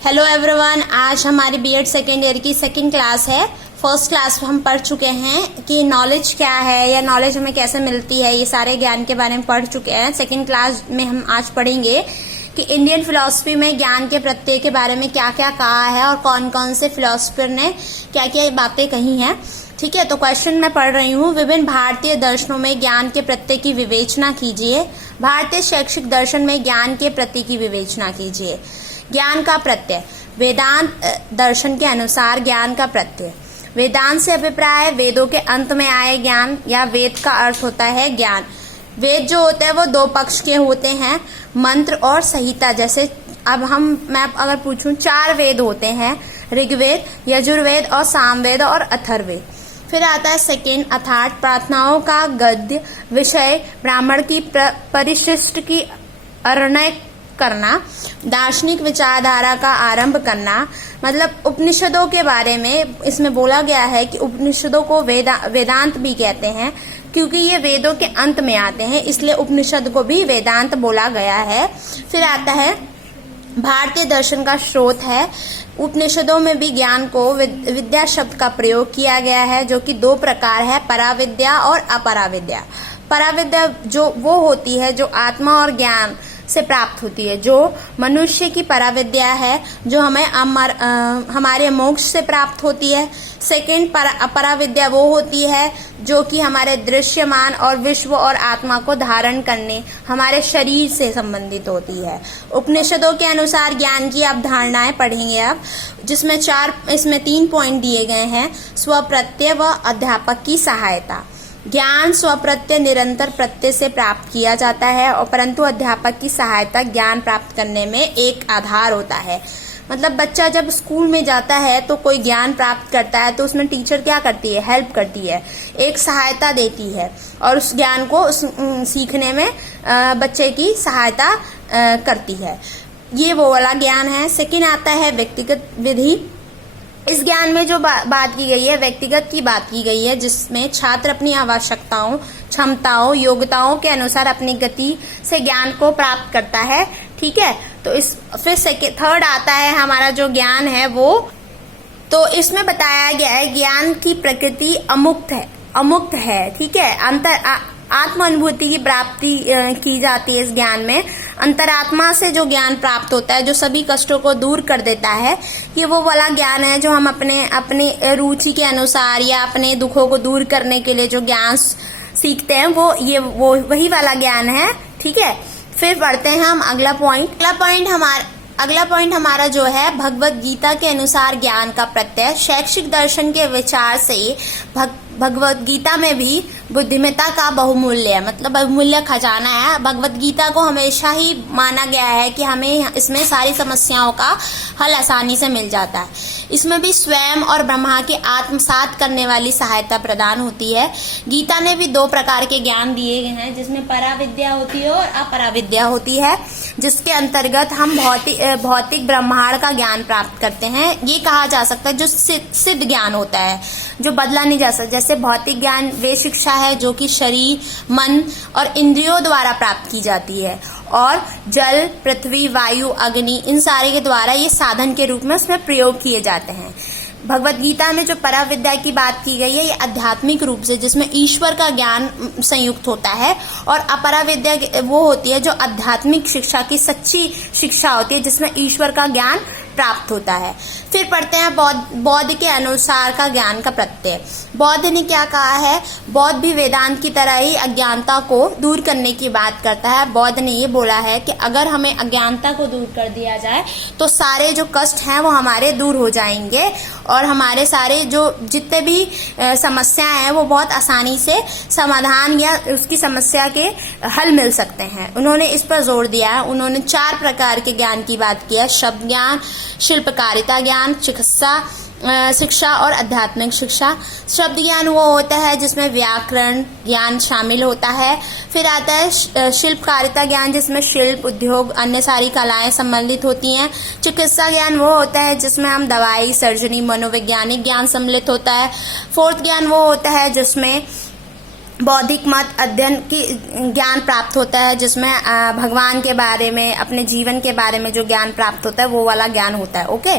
Hello everyone, आज हमारी BEd second year की सेकेंड क्लास है। फर्स्ट क्लास हम पढ़ चुके हैं कि नॉलेज क्या है या नॉलेज हमें कैसे मिलती है, ये सारे ज्ञान के बारे में पढ़ चुके हैं। सेकेंड क्लास में हम आज पढ़ेंगे कि इंडियन फिलॉसफी में ज्ञान के प्रत्यय के बारे में क्या क्या कहा है और कौन कौन से फिलोसफर ने क्या क्या बातें कही हैं। ठीक है, तो क्वेश्चन मैं पढ़ रही हूँ। विभिन्न भारतीय दर्शनों में ज्ञान के प्रत्यय की विवेचना कीजिए। भारतीय शैक्षिक दर्शन में ज्ञान के प्रत्यय की विवेचना कीजिए। ज्ञान का प्रत्यय, वेदांत दर्शन के अनुसार ज्ञान का प्रत्यय। वेदांत से अभिप्राय मैं के अंत में आए ज्ञान या वेद का अर्थ होता है ज्ञान। वेद जो होते हैं वो दो पक्ष के होते हैं, मंत्र और संहिता। जैसे अब मैं अगर पूछूं, 4 वेद होते हैं, ऋग्वेद, यजुर्वेद और सामवेद और अथर्ववेद। फिर आता है सेकेंड, अर्थात प्रार्थनाओं का गद्य विषय, ब्राह्मण की परिशिष्ट की अर्णय करना, दार्शनिक विचारधारा का आरंभ करना। मतलब उपनिषदों के बारे में इसमें बोला गया है कि उपनिषदों को वेदांत भी कहते हैं, क्योंकि ये वेदों के अंत में आते हैं, इसलिए उपनिषद को भी वेदांत बोला गया है। फिर आता है भारतीय दर्शन का स्रोत है। उपनिषदों में भी ज्ञान को विद्या शब्द का प्रयोग किया गया है, जो कि 2 प्रकार है, पराविद्या और अपराविद्या। पराविद्या जो वो होती है जो आत्मा और ज्ञान से प्राप्त होती है, जो मनुष्य की पराविद्या है, जो हमें हमारे मोक्ष से प्राप्त होती है। सेकंड अपराविद्या वो होती है जो कि हमारे दृश्यमान और विश्व और आत्मा को धारण करने, हमारे शरीर से संबंधित होती है। उपनिषदों के अनुसार ज्ञान की अवधारणाएं पढ़ेंगे अब, जिसमें इसमें 3 पॉइंट दिए गए हैं। स्वप्रत्यय व अध्यापक की सहायता। ज्ञान स्वप्रत्यय निरंतर प्रत्यय से प्राप्त किया जाता है, और परंतु अध्यापक की सहायता ज्ञान प्राप्त करने में एक आधार होता है। मतलब बच्चा जब स्कूल में जाता है तो कोई ज्ञान प्राप्त करता है तो उसमें टीचर क्या करती है, हेल्प करती है, एक सहायता देती है, और उस ज्ञान को सीखने में बच्चे की सहायता करती है। ये वो वाला ज्ञान है। सेकंड आता है व्यक्तिगत विधि। इस ज्ञान में जो बात की गई है, व्यक्तिगत की बात की गई है, जिसमें छात्र अपनी आवश्यकताओं, क्षमताओं, योग्यताओं के अनुसार अपनी गति से ज्ञान को प्राप्त करता है। ठीक है, तो फिर थर्ड आता है हमारा जो ज्ञान है वो, तो इसमें बताया गया है ज्ञान की प्रकृति अमुक्त है। ठीक है, आत्म अनुभूति की प्राप्ति की जाती है इस ज्ञान में। अंतरात्मा से जो ज्ञान प्राप्त होता है, जो सभी कष्टों को दूर कर देता है, ये वो वाला ज्ञान है जो हम अपनी रुचि के अनुसार या अपने दुखों को दूर करने के लिए जो ज्ञान सीखते हैं, वो वही वाला ज्ञान है। ठीक है, फिर पढ़ते हैं हम अगला पॉइंट। अगला पॉइंट हमारा जो है, भगवत गीता के अनुसार ज्ञान का प्रत्यय। शैक्षिक दर्शन के विचार से भगवत गीता में भी बुद्धिमत्ता का बहुमूल्य है, मतलब बहुमूल्य खजाना है। भगवत गीता को हमेशा ही माना गया है कि हमें इसमें सारी समस्याओं का हल आसानी से मिल जाता है। इसमें भी स्वयं और ब्रह्मा के आत्मसात करने वाली सहायता प्रदान होती है। गीता ने भी 2 प्रकार के ज्ञान दिए गए हैं, जिसमें पराविद्या होती है और अपराविद्या होती है, जिसके अंतर्गत हम भौतिक ब्रह्मांड का ज्ञान प्राप्त करते हैं। ये कहा जा सकता है जो सिद्ध ज्ञान होता है, जो बदला नहीं जा सकता। जैसे भौतिक ज्ञान वे शिक्षा है जो कि शरीर, मन और इंद्रियों द्वारा प्राप्त की जाती है, और जल, पृथ्वी, वायु, अग्नि, इन सारे के द्वारा ये साधन के रूप में उसमें प्रयोग किए जाते हैं। भगवत गीता में जो पराविद्या की बात की गई है, ये आध्यात्मिक रूप से, जिसमें ईश्वर का ज्ञान संयुक्त होता है, और अपराविद्या वो होती है जो आध्यात्मिक शिक्षा की सच्ची शिक्षा होती है, जिसमें ईश्वर का ज्ञान प्राप्त होता है। फिर पढ़ते हैं बौद्ध के अनुसार का ज्ञान का प्रत्यय। बौद्ध ने क्या कहा है? बौद्ध भी वेदांत की तरह ही अज्ञानता को दूर करने की बात करता है। बौद्ध ने ये बोला है कि अगर हमें अज्ञानता को दूर कर दिया जाए तो सारे जो कष्ट हैं वो हमारे दूर हो जाएंगे, और हमारे सारे जो जितने भी समस्याएं हैं वो बहुत आसानी से समाधान या उसकी समस्या के हल मिल सकते हैं। उन्होंने इस पर जोर दिया है। उन्होंने 4 प्रकार के ज्ञान की बात की है: शब्द ज्ञान, शिल्पकारिता ज्ञान, चिकित्सा शिक्षा और आध्यात्मिक शिक्षा। शब्द ज्ञान वो होता है जिसमें व्याकरण ज्ञान शामिल होता है। फिर आता है शिल्पकारिता ज्ञान, जिसमें शिल्प, उद्योग, अन्य सारी कलाएं सम्मिलित होती हैं। चिकित्सा ज्ञान वो होता है जिसमें हम दवाई, सर्जरी, मनोवैज्ञानिक ज्ञान सम्मिलित होता है। फोर्थ ज्ञान वो होता है जिसमें बौद्धिक मत अध्ययन की ज्ञान प्राप्त होता है, जिसमें भगवान के बारे में, अपने जीवन के बारे में जो ज्ञान प्राप्त होता है वो वाला ज्ञान होता है। ओके,